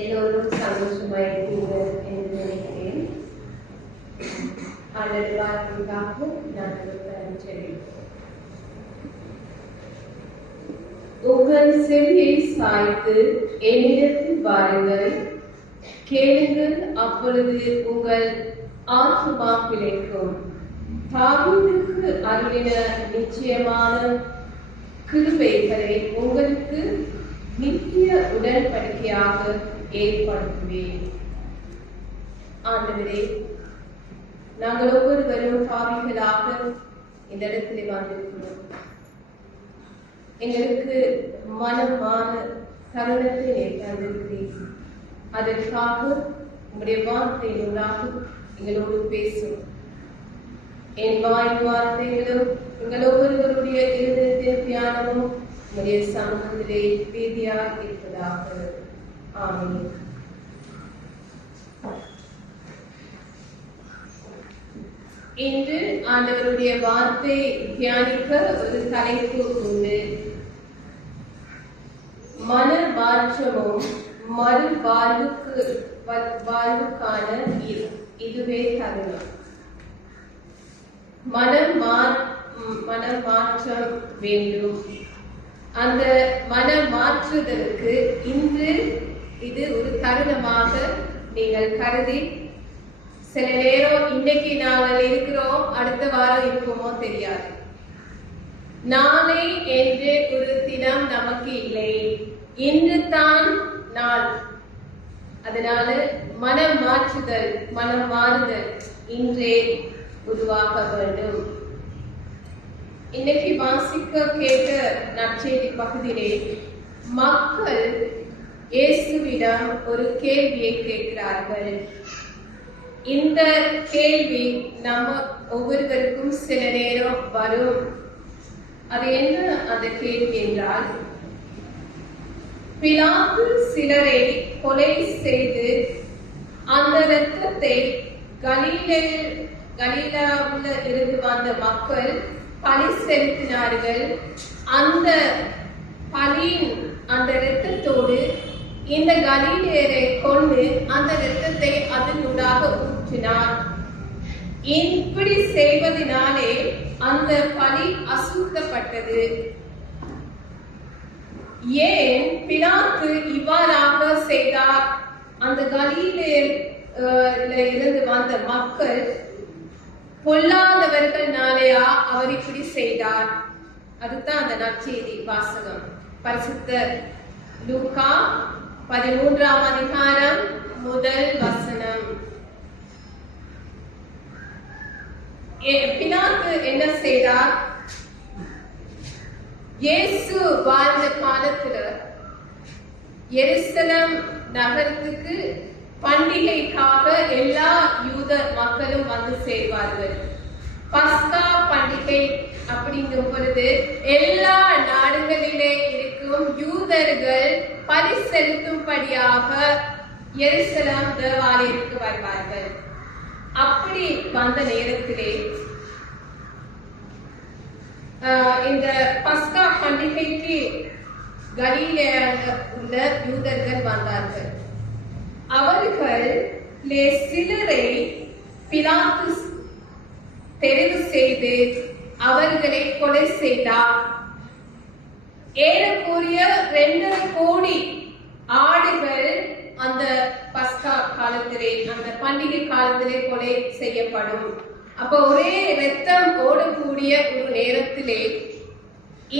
எல்லோரும் சந்தோஷமாயிருப்பீர்கள் என்று நினைக்கிறேன். ஆண்டவர் வார்த்தைக்காக நாங்கள் செல்வோம். உங்கள் செவியை சாய்த்து என்னிடத்தில் வாருங்கள், கேளுங்கள், அப்பொழுது உங்கள் ஆத்துமா பிழைக்கும். தாவீதுக்கு அருளின நிச்சயமான கிருபைகளை உங்களுக்கு நித்திய உடன்படிக்கையாக ஏற்படுத்துவேன். ஆண்டவரே, நாங்கள் ஒவ்வொருவரும் பாவிகளாக இந்த இடத்திலே வந்திருக்கிறோம். எங்களுக்கு மனமான தருணத்தை தந்திருக்கிறீர்கள். அதற்காக உங்களுடைய வார்த்தையினூடாக எங்களோடு பேசும். என் வாயின் வார்த்தைகளும் எங்கள் ஒவ்வொருவருடைய இருதயத்தின் தியானமும் உங்களுடைய சமூகத்திலே பிரீதியாக இருப்பதாக. ஆமென். இன்று ஆண்டவருடைய வார்த்தை தியானிக்க ஒரு தலைப்பு உண்டு. மன மாற்றமும் மறு வாழ்வுக்கான இதுவே தருணம். மனம் மாற்றம் வேண்டும். அந்த மன மாற்றுதலுக்கு இன்று இது ஒரு தருணமாக நீங்கள் கருதி, சில நேரம் இன்னைக்கு நாங்கள் இருக்கிறோம், அடுத்த வாரம் இருப்போமோ தெரியாது. நாளை என்று ஒரு தினம் நமக்கு இல்லை, இன்று தான் நாள். அதனால மனம் மாற்றுதல், மனம் மாறுதல் இன்றே உருவாக வேண்டும். இன்னைக்கு வாசிக்க கேட்ட நற்செய்தி பகுதியிலே மக்கள் இயேசுவிடம் ஒரு கேள்வியை கேட்கிறார்கள். இந்த கேள்வி நம்ம ஒவ்வொருவருக்கும் சில நேரம் வரும். அது என்ன அந்த கேள்வி என்றால், பிலாத்து சிலரை கொலை செய்து அந்த இரத்தத்தை கலீலாவில் இருந்து வந்த மக்கள் பலி செலுத்தினார்கள். அந்த பலியின் அந்த இரத்தத்தோடு இந்த கலீலேயரை கொண்டு அந்த இரத்தத்தை அதனூடாக ஊற்றினார். இப்படி செய்வதனாலே அந்த பலி அசுத்தப்பட்டது. ஏன் பிலாத்து இவ்வாறாக செய்தார்? அந்த கலீலேயர்ல இருந்து வந்த மக்கள் பொல்லாதவர்கள்னாலேயா அவர் இப்படி செய்தார்? அதுதான் அந்த நற்செய்தி வாசகம். பரிசுத்த லூக்கா 13ஆம் அதிகாரம் முதல் வசனம். பிலாத்து என்ன செய்தார்? இயேசு வாழ்ந்த காலத்துல எருசலேம் நகரத்துக்கு பண்டிகைக்காக எல்லா யூத மக்களும் வந்து சேர்வார்கள். பஸ்கா பண்டிகை அப்படிங்கும் பொழுது எல்லா நாடுகளிலே இருக்கும் யூதர்கள் பலி செலுத்தும்படியாக எருசலேம் தேவாலயத்துக்கு வருவார்கள். அப்படி வந்த நேரத்திலே இந்த பஸ்கா பண்டிகைக்கு கலீலேயாவில் உள்ள யூதர்கள் வந்தார்கள். அவர்கள் சிலரை பிலாத்து தெரிவு செய்து அவர்களை கொலை செய்தார். ஏறக்குறைய 2.5 கோடி ஆடுகள் அந்த பஸ்கா காலத்திலே, அந்த பண்டிகை காலத்திலே கொலை செய்யப்படும். அப்ப ஒரே இரத்தம் ஓடக்கூடிய ஒரு நேரத்திலே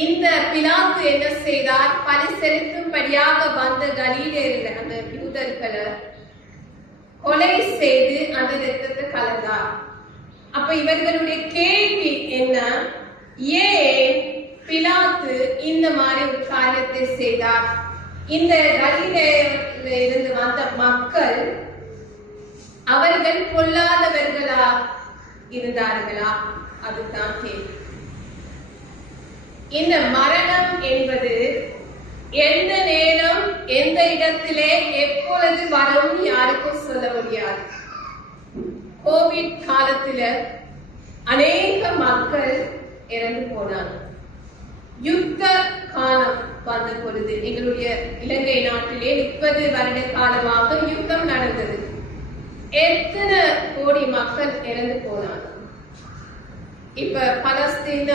இந்த பிலாத்து என்ன செய்தார்? பலி செலுத்தும்படியாக வந்த கலீலேயர்கள் அந்த யூதர்களை கொலை செய்து அந்த இரத்தத்தை கலந்தார். அப்ப இவர்களுடைய கேள்வி என்ன? ஏன் பிலாத்து இந்த மாதிரி ஒரு காரியத்தை செய்தார்? இந்த கலீலேயர்ல இருந்து வந்த மக்கள் அவர்கள் பொல்லாதவர்களா இருந்தார்களா? அதுதான் கேள்வி. இந்த மரணம் என்பது எந்த நேரம் எந்த இடத்திலே எப்பொழுது வரும் யாருக்கும் சொல்ல முடியாது. கோவிட் காலத்துல அநேக மக்கள் இறந்து போனாங்க. யுத்த காலம் வந்த பொழுது எங்களுடைய இலங்கை நாட்டிலே 30 வருட காலமாக யுத்தம் நடந்தது. எத்தனை கோடி மக்கள் இறந்து போனாங்க. இப்ப பலஸ்தீன,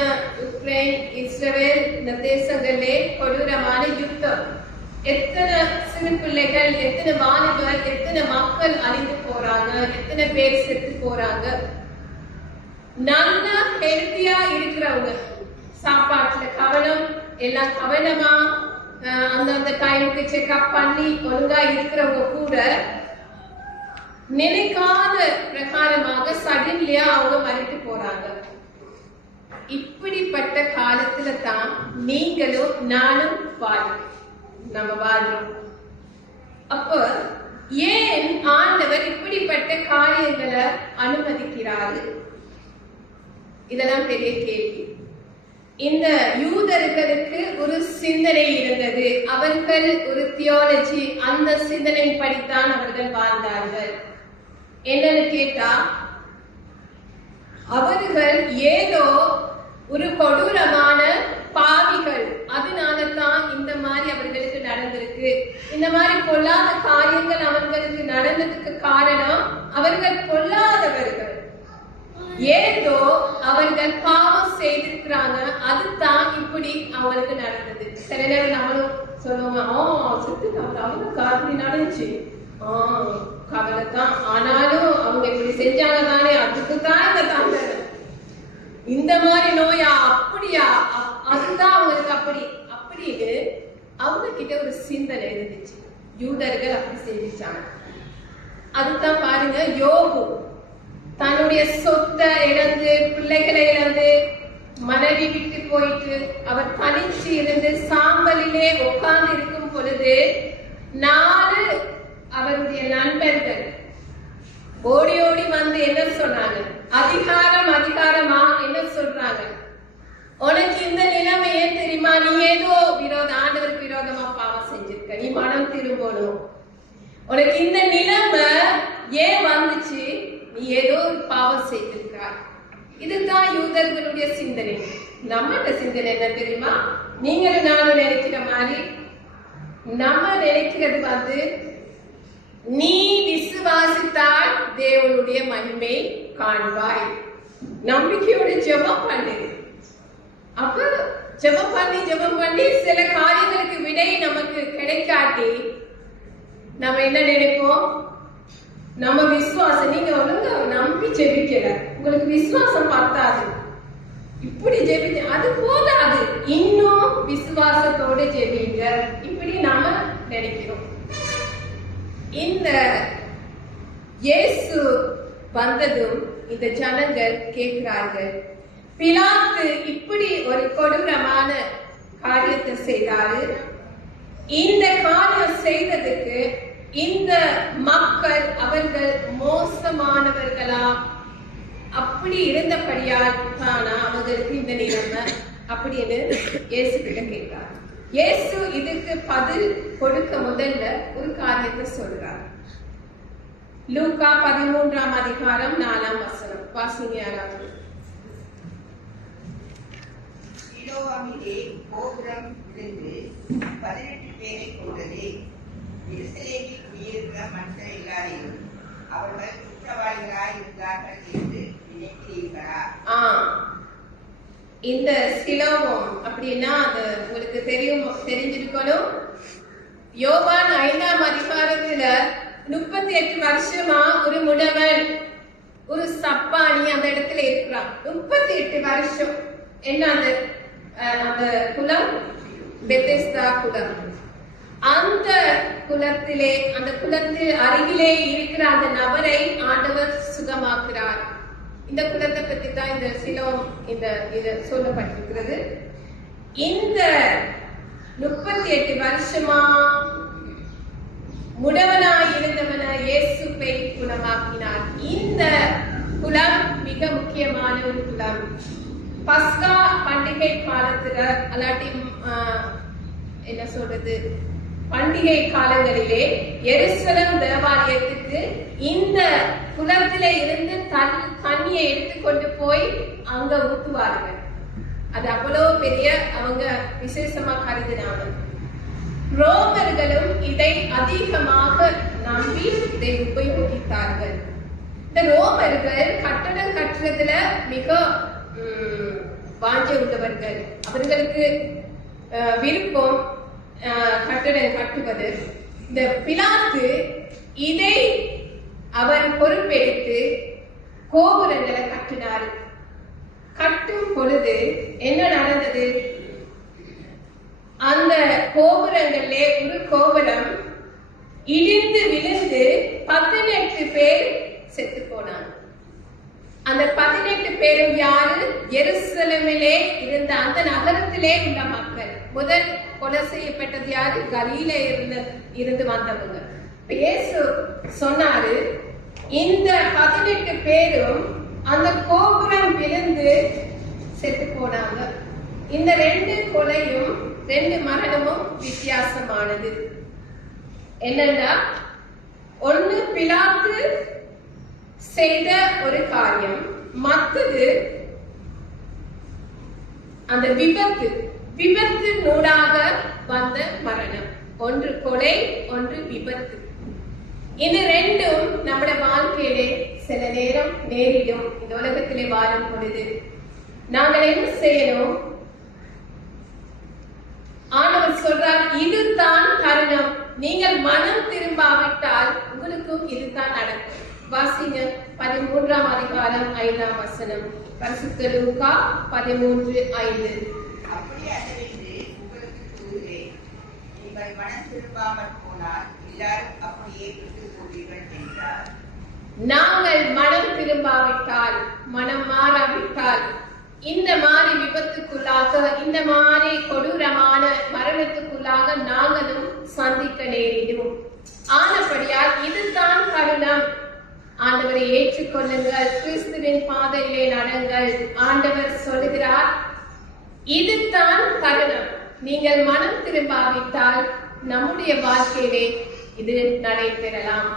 உக்ரைன், இஸ்ரேல் இந்த தேசங்களே கொடூரமான யுத்தம். எத்தனை சிறு பிள்ளைகள், எத்தனை வாலிபர், எத்தனை மக்கள் அழிந்து போறாங்க, எத்தனை பேர் செத்து போறாங்க. நல்லா ஹெல்த்தியா இருக்கிறவங்க, சாப்பாட்டுல கவனம், எல்லாம் கவனமா அந்த டைமுக்கு செக்அப் பண்ணி ஒழுங்கா இருக்கிறவங்க கூட நினைக்காத பிரகாரமாக சடன்லியா அவங்க மறித்து போறாங்க. இப்படிப்பட்ட காலத்துல தான் நீங்களும் நானும் நம்ம வாழ்றோம். அப்ப ஏன் ஆண்டவர் இப்படிப்பட்ட காரியங்களை அனுமதிக்கிறாரு? இதெல்லாம் பெரிய கேள்வி. இந்த யூதர்களுக்கு ஒரு சிந்தனை இருந்தது, அவர்கள் ஒரு தியாலஜி, அந்த சிந்தனை படித்தான் அவர்கள் வாழ்ந்தார்கள். என்னன்னு கேட்டா, அவர்கள் ஏதோ ஒரு கொடூரமான பாவிகள், அதனால தான் இந்த மாதிரி அவர்களுக்கு நடந்திருக்கு. இந்த மாதிரி பொல்லாத காரியங்கள் அவர்களுக்கு நடந்ததுக்கு காரணம் அவர்கள் பொல்லாதவர்கள், ஏதோ அவர்கள் பாவம் செய்திருக்கிறாங்க, அதுதான் இப்படி அவங்களுக்கு நடந்தது. சில நேரம் நம்மளும் சொல்லுவோம், செத்துட்டாங்க, அவங்க காரணி நடந்துச்சு, கவலை தான், ஆனாலும் அவங்க இப்படி செஞ்சாங்க தானே, அதுக்கு தான் இந்த தண்டனை, இந்த மாதிரி நோயா, அப்படியா, அதுதான் அவங்களுக்கு அப்படின்னு அவங்க கிட்ட ஒரு சிந்தனை இருந்துச்சு. யூதர்கள் அப்படி செஞ்சாங்க. அதுதான் பாருங்க, யோபு தன்னுடைய சொத்தை இழந்து, பிள்ளைகளை இழந்து, மனைவி விட்டு போயிட்டு அவர் தனிச்சு இருந்து சாம்பலிலே உட்கார்ந்து இருக்கும் பொழுது 4 அவருடைய நண்பர்கள் ஓடி ஓடி வந்து என்ன சொன்னாங்க? அதிகாரமா என்ன சொல்றாங்க? உனக்கு இந்த நிலைமை ஏன் தெரியுமா? நீ ஏதோ ஆண்டவருக்கு விரோதமா பாவம் செஞ்சிருக்க, நீ மனம் திரும்பணும். உனக்கு இந்த நிலைமை ஏன் வந்துச்சு? நீ ஏதோ ஒரு பாவம் செய்திருக்காய். இதுதான் யூதர்களுடைய சிந்தனை. நம்மளோட சிந்தனை என்ன தெரியுமா? நீங்களும் நானும் நினைக்கிற மாதிரி நம்ம நினைக்கிறது வந்து, நீ விசுவாசித்தால் தேவனுடைய மகிமை காண்பாய். நம்பிக்கையோட ஜெபம் பண்ணு. அப்ப ஜெபம் பண்ணி சில காரியங்களுக்கு விடை நமக்கு கிடைக்காட்டி நம்ம என்ன நினைப்போம்? நம்ம விசுவாசம், நீங்க ஒழுங்கா நம்பி ஜெபிக்கல, உங்களுக்கு விசுவாசம் பத்தாது, இப்படி ஜெபிக்க அது போதாது, இன்னும் விசுவாசத்தோட ஜெபிங்க, இப்படி நாம நினைக்கிறோம். இந்த இயேசு வந்ததும் இந்த ஜனங்கள் கேட்கிறார்கள், பிலாத்து இப்படி ஒரு கொடூரமான காரியத்தை செய்தாரு, இந்த காரியம் செய்ததுக்கு இந்த மக்கள் அவர்கள் மோசமானவர்களா? அப்படி இருந்தபடியால் தானா அவங்களுக்கு இந்த நிலைமை அப்படின்னு இயேசு கிட்ட கேட்டார். இயேசு இதுக்கு பதில் கொடுக்க முதல்ல ஒரு காரியத்தை சொல்றார். லூக்கா 13ஆம் அதிகாரம் 4ஆம் வசனம் வாசிங்க யாராவது. சிலோவாமிலே கோபுரம் விழுந்து 18 பேரை கொண்டது. எருசலேமில் குடியிருக்கிற மற்ற எல்லாரையும் அவர்கள் குற்றவாளிகளாய் இருந்தார்கள் என்று நினைக்கிறீர்களா? இந்த சிலோவம் அப்படின்னா அது உங்களுக்கு தெரிஞ்சிருக்கணும். யோவான் 5ஆம் அதிகாரத்துல 38 வருஷமா ஒரு முடவன், ஒரு சப்பானி அந்த இடத்துல இருக்கிறான். 38 வருஷம். என்ன அந்த குலம்? பெத்தெஸ்தா குலம். அந்த குலத்தில் அருகிலே இருக்கிற அந்த நபரை ஆண்டவர் சுகமாக்குறார். இந்த குலத்தை பத்தி தான் இந்த சிலோம் இது சொல்லப்பட்டிருக்கிறது. இந்த 38 வருஷமா முடவனாய் இருந்தவன இயேசுவை குணமாக்கினார். இந்த குலம் மிக முக்கியமான ஒரு குலம். பஸ்கா பண்டிகை காலத்துல அல்லாட்டி என்ன சொல்றது, பண்டிகை காலங்களிலே எருசலேம் தேவாலயத்துக்கு இந்த குளத்தில இருந்து தண்ணியை எடுத்துக்கொண்டு போய் அங்க ஊத்துவார்கள். அது அவ்வளவு பெரிய அவங்க விசேஷமா கருதினாங்க. ரோமர்களும் இதை அதிகமாக நம்பி இதை உபயோகித்தார்கள். இந்த ரோமர்கள் கட்டடம் கட்டுறதுல மிக வாஞ்சை உள்ளவர்கள். அவர்களுக்கு விருப்பம் கட்டடம் கட்டுவது. இந்த பிலாத்து இதை அவர் பொறுப்பெடுத்து கோபுரங்களை கட்டினார். கட்டும் பொழுது என்ன நடந்தது? அந்த கோபுரங்களிலே ஒரு கோபுரம் இடிந்து விழுந்து 18 பேர் செத்து போனாங்க. அந்த 18 பேரும் யாரு? எருசலேமிலே இருந்த அந்த நகரத்திலே உள்ள மக்கள். முதல் கொலை செய்யப்பட்டது யாரு? கலியிலே இருந்து வந்தவங்க. இயேசு சொன்னாரு, இந்த 18 பேரும் அந்த கோபுரம் விழுந்து செத்து போனாங்க. இந்த 2 கொலையும் 2 மரணமும் வித்தியாசமானது. என்னன்னா, ஒன்னு பிலாத்து செய்த ஒரு காரியம், மற்றது அந்த விபத்து நூடாக வந்த மரணம். ஒன்று கொலை, ஒன்று விபத்து. இது 2ம் நம்முடைய வாழ்க்கையிலே சில நேரம் நேரிடும். இந்த உலகத்திலே வாழும் பொழுது நாங்கள் என்ன செய்யணும்? ஆண்டவர் சொல்றார், இதுதான் தருணம். நீங்கள் மனம் திரும்பாவிட்டால் உங்களுக்கும் இதுதான் நடக்கும். வாசிங்க 13ஆம் அதிகாரம் 5ஆம் வசனம். பரிசுத்த லூக்கா 13:5. அப்படி அல்லவென்று உங்களுக்கு கூறுகிறேன், நீங்கள் மனம் திரும்பாமல் போனால் எல்லாரும் அப்படியே விட்டுப் போவீர்கள் என்றார். நாங்கள் மனம் திரும்பாவிட்டால், மனம் மாறாவிட்டால் இந்த மாதிரி விபத்துக்குள்ளாக, இந்த மாதிரி கொடூரமான மரணத்துக்குள்ளாக நாங்களும் சந்திக்க நேரிடும். ஆனபடியால் இதுதான் தருணம். ஆண்டவரை ஏற்றுக்கொள்ளுங்கள், கிறிஸ்துவின் பாதையிலே நடங்கள். ஆண்டவர் சொல்லுகிறார், இதுதான் தருணம். நீங்கள் மனம் திரும்பாவிட்டால் நம்முடைய வாழ்க்கையிலே இது நடைபெறலாம்.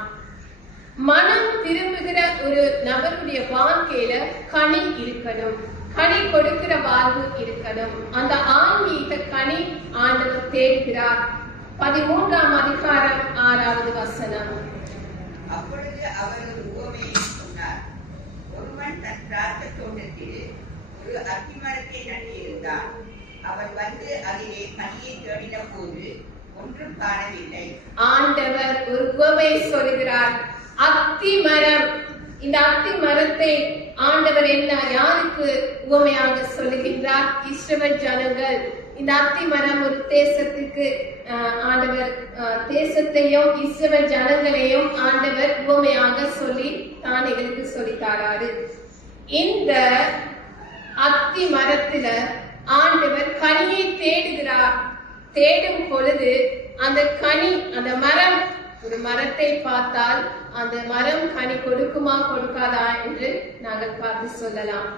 மனம் திரும்புகிற ஒரு நபருடைய வாழ்க்கையில கனி இருக்கணும், கனி கொடுக்கிற வாழ்வு இருக்கணும். அந்த ஆன்மீக கனி ஆண்டவர் தேடுகிறார். 13ஆம் அதிகாரம் 6வது வசனம். அப்பொழுது அவர் ஒரு உவமையை சொன்னார். ஒருவன் தன் திராட்சை தோட்டத்தில் ஒரு அத்திமரத்தை நட்டிருந்தான். அவன் வந்து அதிலே கனியை தேடின போது ஒன்றும் காணவில்லை. ஆண்டவர் ஒரு உவமையை சொல்கிறார். அத்தி மரம். இந்த அத்தி மரத்தை ஆண்டவர் என்ன யாருக்கு உவமையாக சொல்லுகின்றார்? இஸ்ரவேல் ஜனங்கள். இந்த அத்தி மரம் ஒரு தேசத்துக்கு ஆண்டவர் தேசத்தையும் இஸ்ரவேல் ஜனங்களையும் ஆண்டவர் உவமையாக சொல்லி தான் எங்களுக்கு சொல்லித்தாராரு. இந்த அத்தி மரத்துல ஆண்டவர் கனியை தேடுகிறார். தேடும் பொழுது அந்த கனி, அந்த மரம், ஒரு மரத்தை பார்த்தால் அந்த மரம் கனி கொடுக்குமா கொடுக்காதா என்று நாங்கள் பார்த்து சொல்லலாம்.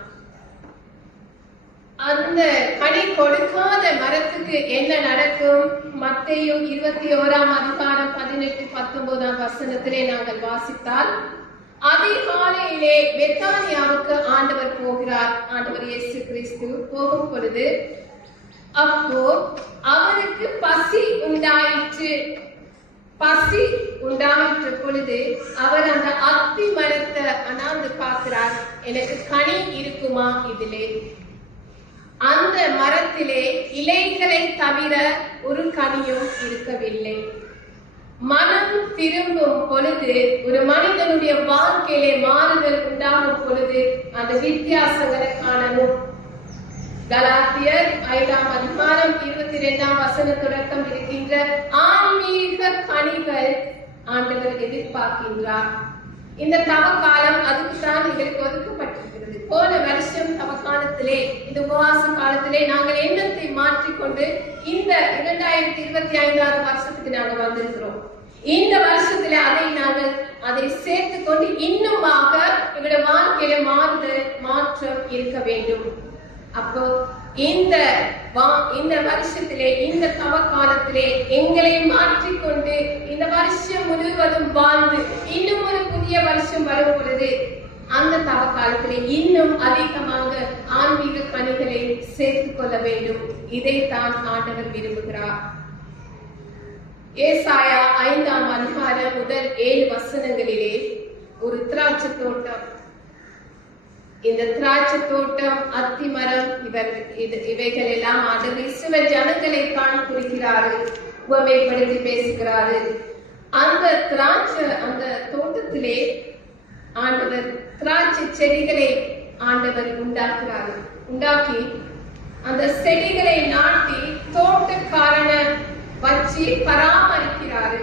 அந்த கனி கொடுக்காத மரத்துக்கு என்ன நடக்கும்? மத்தேயு 21ஆம் அதிகாரம் 18-19ஆம் வசனத்திலே நாங்கள் வாசித்தால், அதிகாலையிலே பெத்தானியாவுக்கு ஆண்டவர் போகிறார். ஆண்டவர் இயேசு கிறிஸ்து போகும் பொழுது அப்போ அவருக்கு பசி உண்டாயிற்று. பசி உண்டாயிற்ற பொழுது அவர் அந்த அத்தி மரத்தை அண்ணாந்து பார்க்கிறார், எனக்கு கனி இருக்குமா இதிலே? அந்த மரத்திலே இலைகளை தவிர ஒரு கனியும் இருக்கவில்லை. மனம் திரும்பும் பொழுது, ஒரு மனிதனுடைய வாழ்க்கையிலே மாறுதல் உண்டாகும் பொழுது அந்த வித்தியாசங்களை காணணும். கலாத்தியர் 5ஆம் அதிகாரம் 22ஆம் வசன தொடக்கம் இருக்கின்ற ஆன்மீக கனிகள் ஆண்டவர் எதிர்பார்க்கின்றார். இந்த தவக்காலம் அதுக்குத்தான் எங்களுக்கு ஒதுக்கப்பட்டிருக்கிறது. போன வருஷம் தவக்காலத்திலே, இந்த உபவாச காலத்திலே நாங்கள் எண்ணத்தை மாற்றிக்கொண்டு இந்த 2025ஆம் வருஷத்துக்கு நாங்கள் வந்திருக்கிறோம். இந்த வருஷத்துல அதை சேர்த்து கொண்டு இன்னுமாக எங்களுடைய வாழ்க்கையில மாற்றம் இருக்க வேண்டும். அப்போ இந்த வருஷத்திலே, இந்த தவக்காலத்திலே எங்களை மாற்றிக்கொண்டு இந்த வருஷம் முழுவதும் வாழ்ந்து இன்னும் ஒரு புதிய வருஷம் வரும் பொழுது அந்த தவ காலத்திலே இன்னும் அதிகமாக ஆன்மீக பணிகளை சேர்த்துக் கொள்ள வேண்டும். இதைத்தான் ஆண்டவர் விரும்புகிறார். ஏசாயா 5ஆம் அதிகாரம் முதல் 7 வசனங்களிலே ஒரு திராட்சை தோட்டம், இந்த திராட்சை தோட்டம், அத்தி மரம், இவைகள் எல்லாம் ஆண்டவர் இஸ்ரவேல் ஜனங்களை தான் குறிக்கிறாரு, உவமைப்படுத்தி பேசுகிறாரு. அந்த தோட்டத்திலே ஆண்டவர் திராட்சை செடிகளை ஆண்டவர் உண்டாக்கி அந்த செடிகளை நாட்டி தோட்டக்காரனை வச்சு பராமரிக்கிறாரு.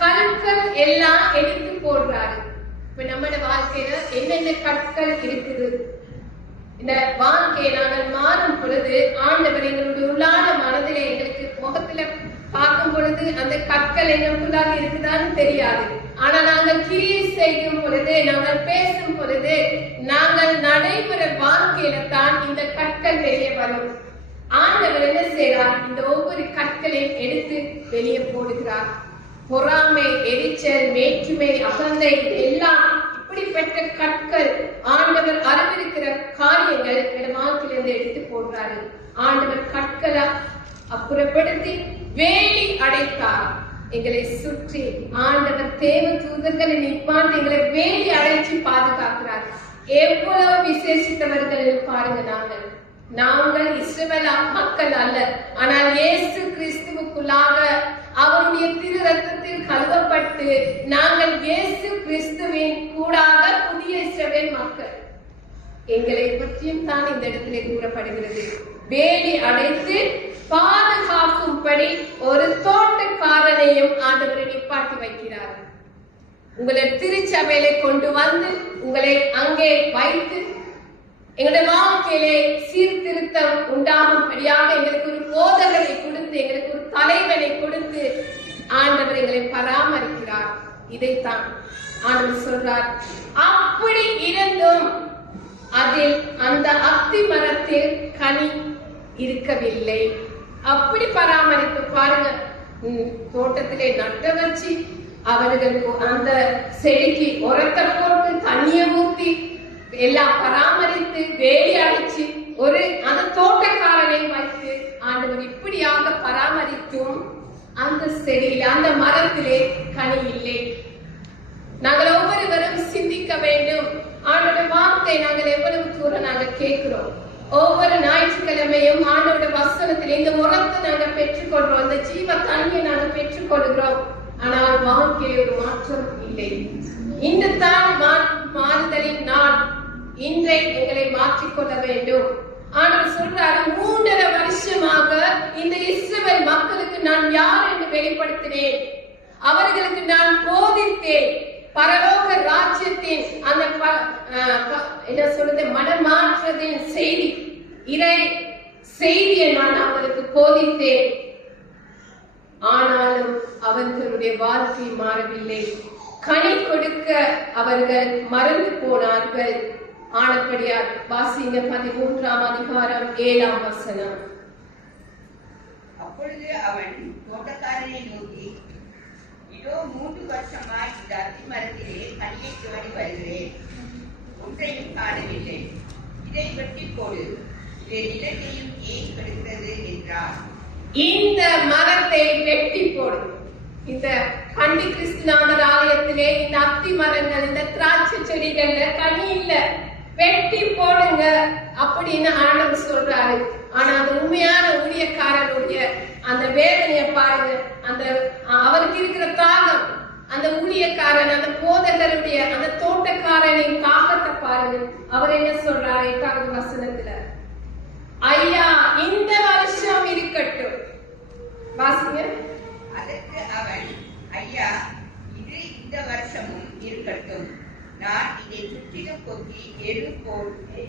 கற்கள் எல்லாம் எடுத்து போடுறாரு. இப்ப நம்மட வாழ்க்கையில என்னென்ன கற்கள் இருக்குது, இந்த வாழ்க்கையை நாங்கள் மாறும் பொழுது ஆண்டவர் எங்களுடைய உள்ளான மனதிலே எங்களுக்கு முகத்துல பார்க்கும் பொழுது அந்த கற்கள் எங்களுக்குள்ளாக இருக்குதான்னு தெரியாது. ஆனா நாங்கள் கிரியை செய்யும் பொழுது, நாங்கள் பேசும் பொழுது, நாங்கள் நடைமுறை வாழ்க்கையில தான் இந்த கற்கள் வெளியே வரும். ஆண்டவர் என்ன செய்யறார்? இந்த ஒவ்வொரு கற்களையும் எடுத்து வெளியே போடுகிறார். பொறாமை, எரிச்சல், வேற்றுமை, அகந்தை, எல்லாம் இப்படிப்பட்ட கற்கள், ஆண்டவர் அறிவிருக்கிற காரியங்கள் என் வாழ்க்கையிலிருந்து எடுத்து போடுறாரு. ஆண்டவர் கற்களை அப்புறப்படுத்தி வேலி அடைத்தார். எங்களை சுற்றி ஆண்டவர் தேவ தூதர்களை நிற்பான் எங்களை வேலி அடைச்சு பாதுகாக்கிறார். எவ்வளவு விசேஷித்தவர்கள் பாருங்க. நாங்கள் இஸ்ரவேல் மக்கள் அல்ல, ஆனால் இயேசு கிறிஸ்துவுக்குள்ளாக அவருடைய திரு ரத்தத்தில் கழுவப்பட்டு நாங்கள் இயேசு கிறிஸ்துவின் கூடாக புதிய இஸ்ரவேல் மக்கள். எங்களை பற்றியும் தான் இந்த இடத்திலே கூறப்படுகிறது. வேலி அடைத்து பாதுகாக்கும்படி ஒரு தோட்டக்காரனையும் ஆண்டவரை நிப்பாட்டி வைக்கிறார். உங்களை திருச்சபையில கொண்டு வந்து உங்களை அங்கே வைத்து எங்களுடைய வாழ்க்கையிலே சீர்திருத்தம் உண்டாகும்படியாக எங்களுக்கு ஒரு போதகரை கொடுத்து, எங்களுக்கு ஒரு தலைவனை கொடுத்து ஆண்டவர் எங்களை பராமரிக்கிறார். இதைத்தான் ஆண்டவர் சொல்றார். அப்படி இருந்தும் அதில் அந்த அத்தி மரத்தில் கனி இருக்கவில்லை. அப்படி பராமரிப்பு பாருங்க. தோட்டத்திலே நட்ட வச்சு அவர்களுக்கு அந்த செடிக்கு உரத்தை போட்டு தண்ணியை ஊற்றி எல்லாம் பராமரித்து வேலி அடைச்சு அந்த தோட்டக்காரனை வைத்து ஆண்டவர் இப்படியாக பராமரித்தும் அந்த செடியில, அந்த மரத்திலே கனி இல்லை. நாங்கள் ஒவ்வொருவரும் சிந்திக்க வேண்டும். ஆண்டோட வார்த்தை நாங்கள் எவ்வளவு தூரம் நாங்கள் கேட்கிறோம். ஒவ்வொரு ஞாயிற்றுக்கிழமையும் ஆண்டோட வசனத்திலே இந்த உரத்தை நாங்கள் பெற்றுக்கொள்றோம், அந்த ஜீவ தண்ணியை நாங்கள் பெற்றுக்கொள்கிறோம். ஆனால் வாழ்க்கையில் ஒரு மாற்றம் இல்லை. இந்த தான் மாறுதலின் நாள். இன்றை எங்களை மாற்றிக்கொள்ள வேண்டும். ஆனால் சொல்றாரு, 3.5 வருஷமாக இந்த இஸ்ரவேல் மக்களுக்கு நான் யார் என்று வெளிப்படுத்தினேன், அவர்களுக்கு நான் போதித்தேன். பரலோக ராஜ்யத்தின் அந்த என்ன சொல்றது, மனமாற்றத்தின் செய்தி, இறை செய்தியை நான் அவர்களுக்கு போதித்தேன். ஆனாலும் அவர்களுடைய வாழ்க்கை மாறவில்லை. கனி கொடுக்க அவர்கள் மறந்து போனார்கள். ஆனப்படியார் வாசிங்க 13ஆம் அதிகாரம் 7ஆம் வசனம். அப்பொழுது அவன் தோட்டக்காரனை நோக்கி, இதோ 3 வருஷமாய் இந்த அத்தி மரத்திலே கனியை தேடி வருகிறேன், ஒன்றையும் காணவில்லை. இதை வெட்டி போடு, இதை நிலத்தையும் ஏன் கெடுக்கிறது என்றார். இந்த மரத்தை வெட்டி போடு. இந்த கண்டி கிறிஸ்துநாதர் ஆலயத்திலே இந்த அத்தி மரங்கள், இந்த திராட்சை செடிகள்ல கனி இல்ல, வெட்டி போடுங்க அப்படின்னு ஆண்டவர் சொல்றாரு. ஆனா அந்த உண்மையான ஊழியக்காரனுடைய அந்த வேதனையை பாருங்க. அந்த அவருக்கு இருக்கிற தாகம், அந்த ஊழியக்காரன், அந்த போதகருடைய, அந்த தோட்டக்காரனின் தாகத்தை பாருங்க. அவர் என்ன சொல்றாரு 8ஆவது வசனத்துல, ஐயா இந்த வருஷம் இருக்கட்டும். வாசிங்க. அதற்கு அவன், ஐயா இது இந்த வருஷமும் இருக்கட்டும், நான் இதை சுற்றிலும் கொத்தி எரு போட்டு.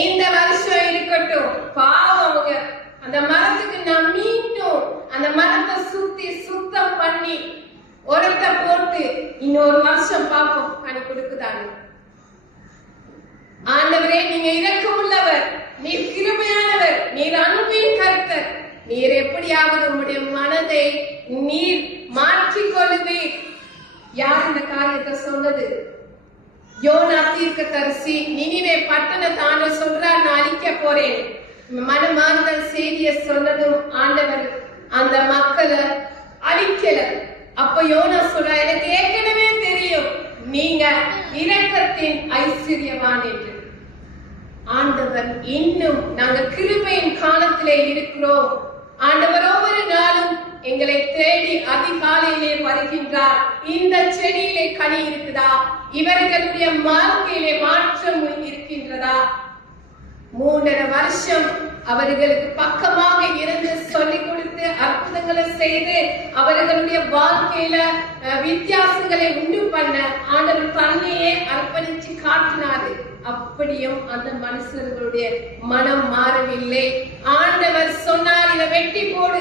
இந்த வருஷம் இருக்கட்டும். பாவம் அவங்க அந்த மரத்துக்கு நான் மீண்டும் அந்த மரத்தை சுத்தம் பண்ணி உரத்தை போட்டு இன்னொரு வருஷம் பார்ப்போம் கனி கொடுக்குதாங்க. ஆண்டவரே, நீங்க இரக்கமுள்ளவர், நீர் கிருபையானவர், நீர் அன்பின் கர்த்தர். நீர் எப்படியாவது உங்களுடைய மனதை நீர் மாற்றிக் கொள்ளுவீர். யார் இந்த காரியத்தை இப்ப சொன்னது. யோனா தீர்க்கதரிசி நினிவே பட்டணத்தான சொல்றார், நான் அழிக்க போறேன். மனமாறுதல் செய்திய சொன்னதும் ஆண்டவர் அந்த மக்களை அழிக்கல. அப்ப யோனா சொல்ற, எனக்கு ஏற்கனவே தெரியும் நீங்க இரக்கத்தின் ஐஸ்வர்யவான் என்று. ஆண்டவர் இன்னும் நாங்க கிருபையின் காலத்திலே இருக்கிறோம். ஆண்டவர் ஒவ்வொரு நாளும் எங்களை தேடி அதிகாலையிலே வருகின்றார். இந்த செடியிலே கனி இருக்குதா? இவர்களுடைய வாழ்க்கையிலே மாற்றம் இருக்கின்றதா? 3.5 வருஷம் அவர்களுக்கு பக்கமாக இருந்து சொல்லிக் கொடுத்து அற்புதங்களை செய்து அவர்களுடைய வாழ்க்கையில வித்தியாசங்களை உண்டு பண்ண ஆண்டவர் தன்னையே அர்ப்பணிச்சு காட்டினாரு. அப்படியும் அந்த மனுஷர்களுடைய மனம் மாறவில்லை. ஆண்டவர் சொன்னார், இதை வெட்டி போடு.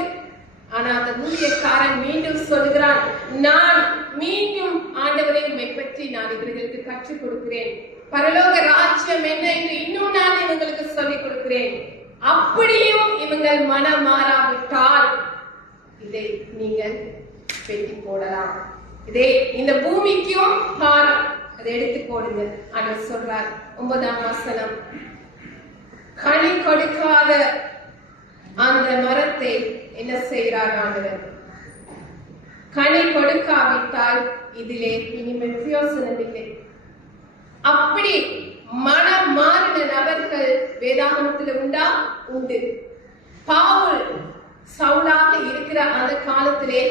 ஆனா அந்த ஊழியக்காரன் மீண்டும் சொல்கிறான், நான் மீண்டும் ஆண்டவரை உம்மை பற்றி நான் இவர்களுக்கு கற்றுக் கொடுக்கிறேன். பரலோக ராஜ்யம் என்ன என்று இன்னும் நான் இவங்களுக்கு சொல்லிக் கொடுக்கிறேன். அப்படியும் இவங்கள் மனம் மாறாவிட்டால் இதை நீங்கள் வெட்டி போடலாம். இதே இந்த பூமிக்கும் பாரம், அதை எடுத்து போடுங்க. ஆண்டவர் சொல்றார் 9ஆம் வசனம், கனி கொடுக்காத அந்த மரத்தை என்ன செய்கிறார் ஆண்டவர்? கனி கொடுக்காவிட்டால் இதிலே இனிமேல் பிரயோசனம் இல்லை. அப்படி மனம் மாறின நபர்கள் வேதாகமத்தில் உண்டா? உண்டு. பவுல் சவுலாக இருக்கிற அந்த காலத்திலே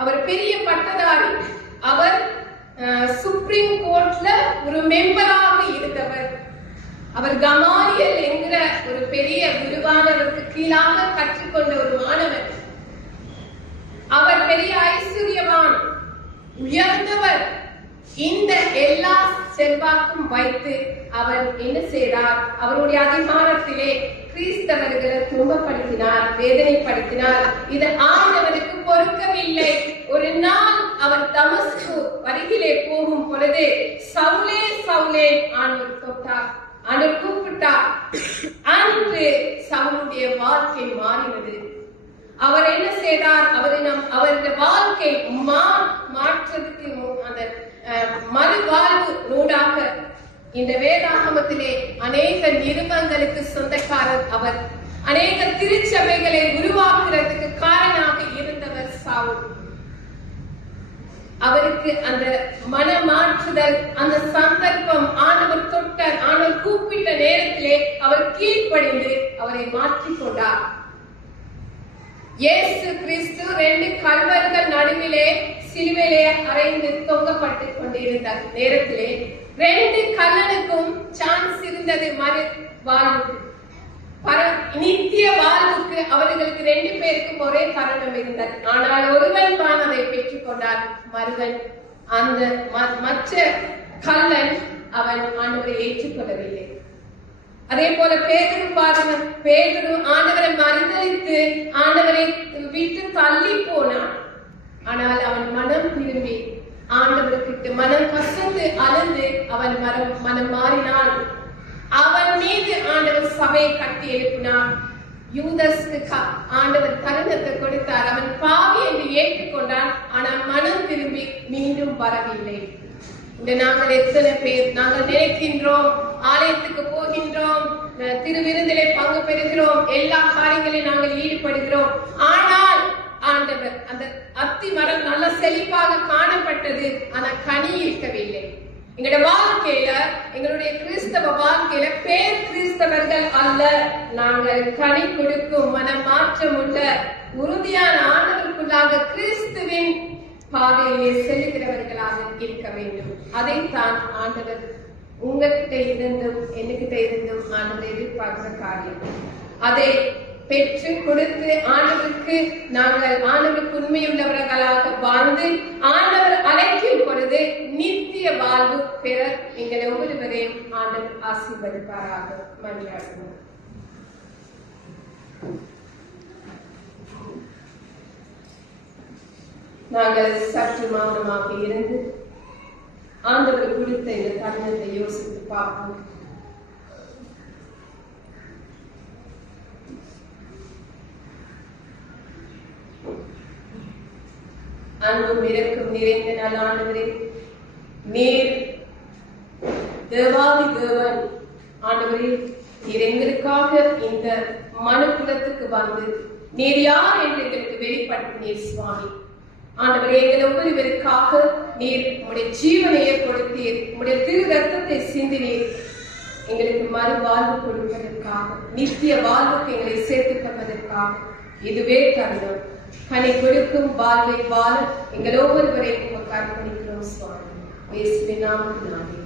அவர் பெரிய பட்டதாரி. அவர் சுப்ரீம் கோர்ட்ல ஒரு மெம்பராக இருந்தவர். அவர் கமாலியல் என்கிற ஒரு பெரிய குருவானவருக்கு கீழாக கற்றுக்கொண்ட ஒரு மாணவர். அவர் பெரிய ஐஸ்வர்யவான், உயர்ந்தவர். இந்த எல்லா செல்வாக்கும் வைத்து அவர் என்ன செய்தார்? அவருடைய அதிகாரத்திலே கிறிஸ்தவர்களை துன்பப்படுத்தினார், வேதனைப்படுத்தினார். இது ஆண்டவருக்கு பொறுக்கவில்லை. ஒரு நாள் அவர் தமஸ்கு அருகிலே போகும் பொழுது, சவுலே சவுலே ஆண்டவர் தொட்டார், ஆண்டவர் கூப்பிட்டார். அன்று சவுலுடைய வாழ்க்கை மாறினது. அவர் என்ன செய்தார்? அவருடைய வாழ்க்கை மாற்றத்துக்கு அந்த மறுவாழ்வு நூடாக இந்த வேதாகமத்திலே அநேக நிருபங்களுக்கு சொந்தக்காரர் அவர். அநேக திருச்சபைகளை உருவாக்குறதுக்கு காரணமாக இருந்தவர் சவுல். அவருக்கு அந்த மனமாற்றுதல், அந்த சந்தர்ப்பம், ஆண்டவர் தொட்டார், ஆண்டவர் கூப்பிட்ட நேரத்திலே அவர் கீழ்ப்படிந்து அவரை மாற்றிக்கொண்டார். இயேசு கிறிஸ்து 2 கல்வர்கள் நடுவிலே சிலுவையிலே அறைந்து தொங்கப்பட்டு கொண்டிருந்த நேரத்திலே 2 கல்லனுக்கும் சான்ஸ் இருந்தது மறு வாழ்வுக்கு, நித்திய வாழ்வுக்கு. அவர்களுக்கு 2 பேருக்கும் ஒரே தருணம் இருந்தது. ஆனால் ஒருவன் தான் அதை பெற்றுக் கொண்டார். மறுவன், அந்த மற்ற கல்லன், அவன் ஆண்டவரை ஏற்றுக்கொள்ளவில்லை. அதே போல பேதுரு பாருங்க, பேதுரு ஆண்டவரை மறுதலித்து ஆண்டவரை விட்டு தள்ளி போனான். ஆனால் அவன் மனம் திரும்பி ஆண்டவருக்கு மனம் கசந்து அழுந்து அவன் மனம் மாறினான். அவன் மீது ஆண்டவர் சபையை கட்டி எழுப்பினார். யூதஸ்க்கு ஆண்டவர் தருணத்தை கொடுத்தார். அவன் பாவி என்று ஏற்றுக்கொண்டான். ஆனால் மனம் திரும்பி மீண்டும் வரவில்லை. நாங்கள் எத்தனை பேர் நாங்கள் நினைக்கின்றோம், ஆலயத்துக்கு போகின்றோம், திருவிருந்திலே பங்கு பெறுகிறோம், எல்லா காரியங்களையும் நாங்கள் ஈடுபடுகிறோம். ஆனால் ஆண்டவர் அந்த அத்தி மரம் நல்ல செழிப்பாக காணப்பட்டது, ஆனா கனி இருக்கவில்லை. எங்களுடைய வாழ்க்கையில, எங்களுடைய கிறிஸ்தவ வாழ்க்கையில பேர் கிறிஸ்தவர்கள் அல்ல, நாங்கள் கனி கொடுக்கும் மனம் மாற்றம் உள்ள உறுதியான ஆண்டவருக்குள்ளாக கிறிஸ்துவின் பாதையிலே செல்லுகிறவர்களாக இருக்க வேண்டும். அதைத்தான் ஆண்டவர் உங்ககிட்ட இருந்தும் என்கிட்ட இருந்தும் ஆண்டவர் எதிர்பார்க்கிற காரியம். அதை பெற்று கொடுத்து ஆண்டவருக்கு நாங்கள் ஆண்டவருக்கு உண்மையுள்ளவர்களாக வாழ்ந்து ஆண்டவர் அழைக்கும் பொழுது நித்திய வாழ்வு பெற எங்களை ஒவ்வொருவரையும் ஆண்டவர் ஆசீர்வதிப்பாராக. மன்றாடுவோம். நாங்கள் சற்று மௌனமாக இருந்து ஆண்டவர் கொடுத்த இந்த தருணத்தை யோசித்து பார்ப்போம். அன்பும் இரக்கம் நிறைந்த நல்ல ஆண்டவரே, நீர் தேவாதி தேவன் ஆண்டவரே. நீர் எங்களுக்காக இந்த மனுக்குலத்துக்கு வந்து நீர் யார் என்று எங்களுக்கு வெளிப்படுத்தினீர் சுவாமி. ஆண்டவரே, எங்கள் ஒவ்வொருவருக்காக நீர் உம்முடைய ஜீவனையை கொடுத்தீர், உம்முடைய திரு ரத்தத்தை சிந்தினீர். எங்களுக்கு மறு வாழ்வு கொடுப்பதற்காக, நித்திய வாழ்வுக்கு எங்களை சேர்த்துக் கொள்வதற்காக இதுவே தருணம். கனி கொடுக்கும் வாழ்வை வாழ எங்கள் ஒவ்வொருவரையும் அர்ப்பணிக்கிறோம் சுவாமி. இயேசுவின் நாமத்தினாலே